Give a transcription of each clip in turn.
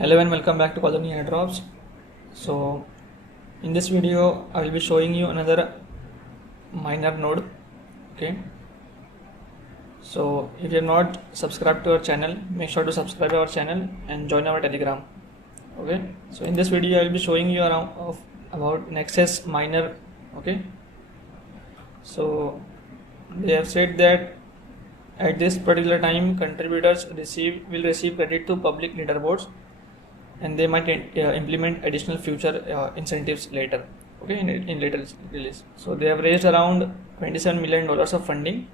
Hello and welcome back to Colony Airdrops. So in this video I will be showing you another miner node. Okay, so if you are not subscribed to our channel, make sure to subscribe our channel and join our Telegram. Okay, so in this video I will be showing you about Nexus miner. Okay, so they have said that at this particular time contributors will receive credit to public leaderboards, and they might implement additional future incentives later. Okay, in later release. So they have raised around $27 million of funding.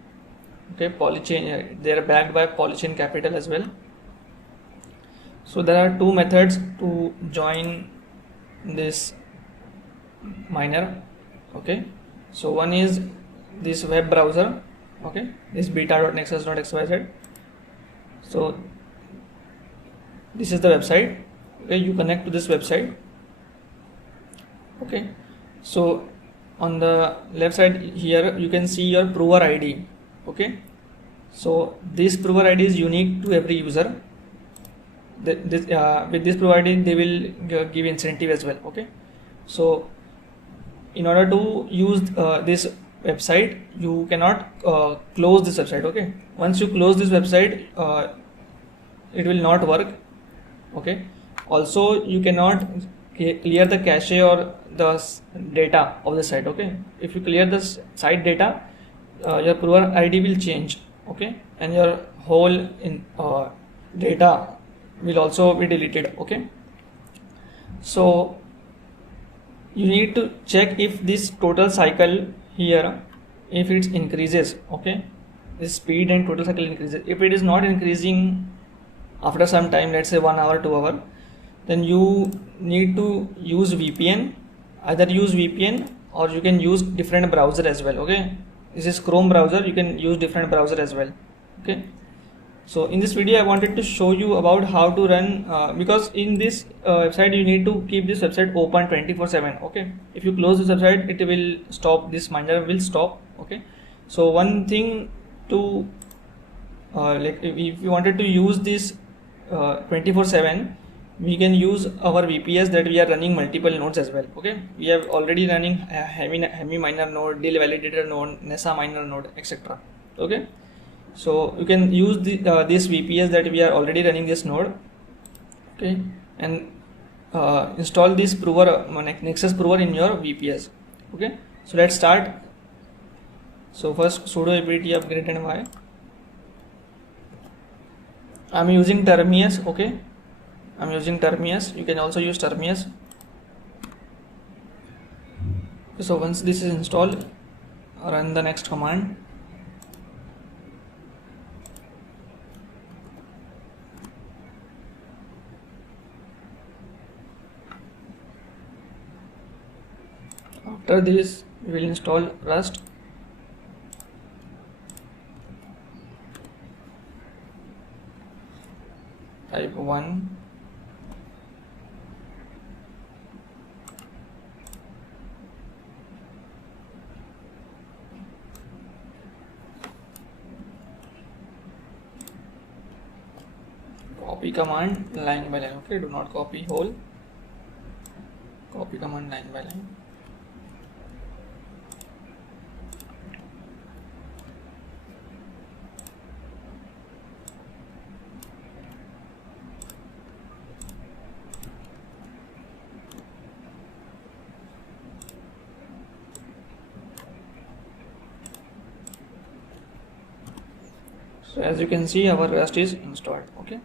Okay, Polychain, they are backed by Polychain Capital as well. So there are two methods to join this miner. Okay, so one is this web browser. Okay, this beta.nexus.xyz. so this is the website. Okay, you connect to this website. Okay, so on the left side here you can see your prover ID. Okay, so this prover ID is unique to every user. With this prover ID they will give incentive as well. Okay, so in order to use this website, you cannot close this website. Okay, once you close this website, it will not work. Okay, also you cannot clear the cache or the data of the site. Okay, if you clear the site data, your prover ID will change. Okay, and your whole data will also be deleted. Okay, so you need to check if this total cycle here, if it increases. Okay, the speed and total cycle increases. If it is not increasing after some time, let's say 1 hour, 2 hour, then you need to use VPN. Either use VPN or you can use different browser as well. Okay, this is Chrome browser, you can use different browser as well. Okay, so in this video I wanted to show you about how to run because in this website you need to keep this website open 24/7. Okay, if you close this website, it will stop, this miner will stop. Okay, so one thing to like if you wanted to use this 24/7, we can use our VPS that we are running multiple nodes as well. Okay, we are already running Hemi miner node, DIL validator node, NESA miner node, etc. Okay, so you can use this VPS that we are already running this node. Okay, and install this prover, Nexus prover in your VPS. Okay, so let's start. So first sudo apt upgrade and y. I'm using Termius. Okay, I'm using Termius. You can also use Termius. So once this is installed, run the next command. After this, we will install Rust. Type 1. Copy command line by line. Okay, do not copy whole. Copy command line by line. So as you can see, our Rust is installed. Okay,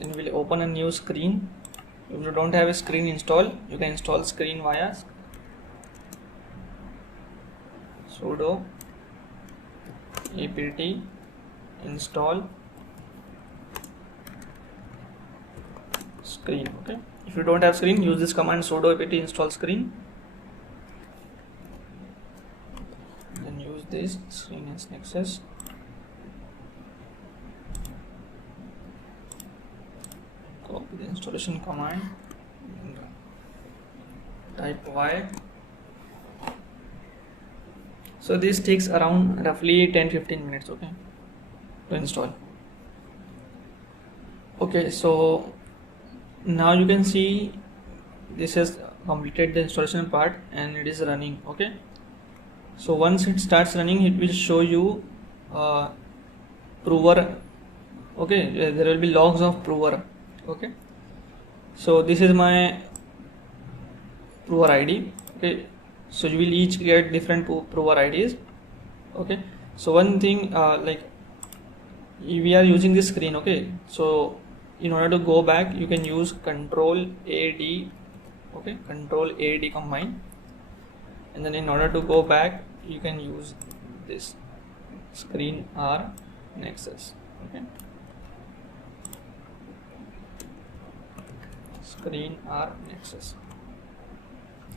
then we will open a new screen. If you don't have a screen installed, you can install screen via sudo apt install screen. Okay, if you don't have screen, use this command sudo apt install screen. Then use this screen as Nexus. Copy the installation command and type y. So this takes around roughly 10-15 minutes. Okay, to install. Okay, so now you can see this has completed the installation part and it is running. Okay, so once it starts running, it will show you prover. Okay, there will be logs of prover. Okay, so this is my prover ID. Okay, so you will each get different prover IDs. Okay, so one thing like we are using this screen. Okay, so in order to go back, you can use Control AD. Okay, Control AD combine, and then in order to go back, you can use this screen R Nexus. Okay, screen R Nexus.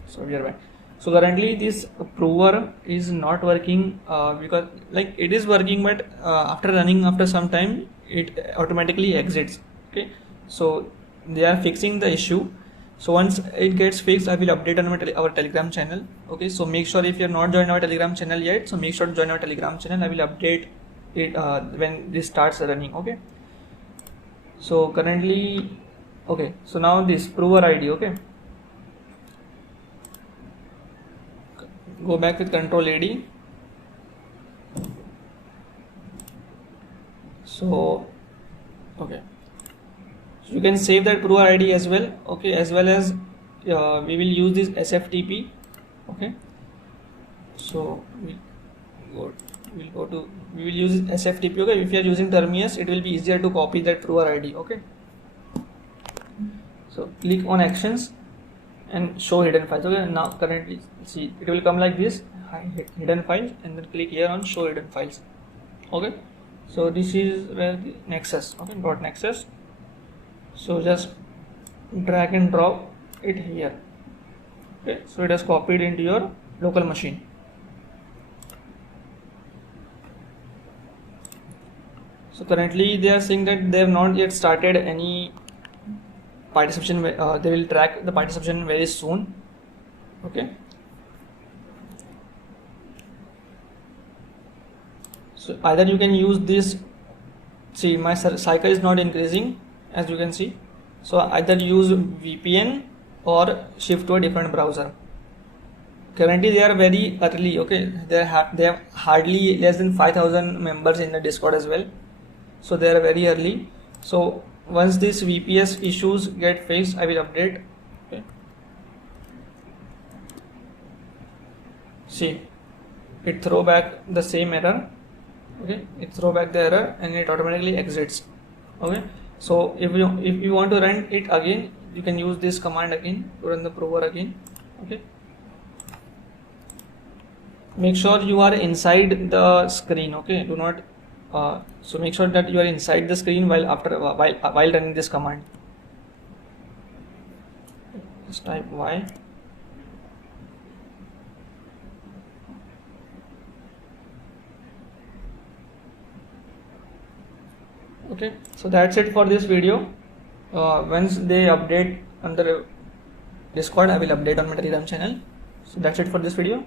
So we are back. So currently this prover is not working because like it is working, but after running after some time it automatically exits. Okay, so they are fixing the issue. So once it gets fixed, I will update on our Telegram channel. Okay, so make sure if you are not joined our Telegram channel yet, so make sure to join our Telegram channel. I will update it when this starts running. Okay, so currently, okay, so now this prover ID. Okay, go back with Control AD. So okay, so you can save that prover ID as well. Okay, as well as we will use this SFTP. Okay, so we will use SFTP. Okay, if you are using Termius, it will be easier to copy that prover ID. Okay, so click on actions and show hidden files. Okay, now currently see it will come like this, hidden files, and then click here on show hidden files. Okay, so this is where the Nexus. Okay, dot Nexus. So just drag and drop it here. Okay, so it has copied into your local machine. So currently they are saying that they have not yet started any participation. They will track the participation very soon. Okay, so either you can use this. See, my cycle is not increasing, as you can see. So either use VPN or shift to a different browser. Currently they are very early. Okay, they have hardly less than 5,000 members in the Discord as well. So they are very early. So once these VPS issues get fixed, I will update. Okay, see, it throw back the same error. Okay, it throw back the error and it automatically exits. Okay, so if you want to run it again, you can use this command again to run the prover again. Okay, make sure you are inside the screen. Okay, do not so make sure that you are inside the screen while running this command. Just type Y. Okay, so that's it for this video. Once they update on the Discord, I will update on my Telegram channel. So that's it for this video.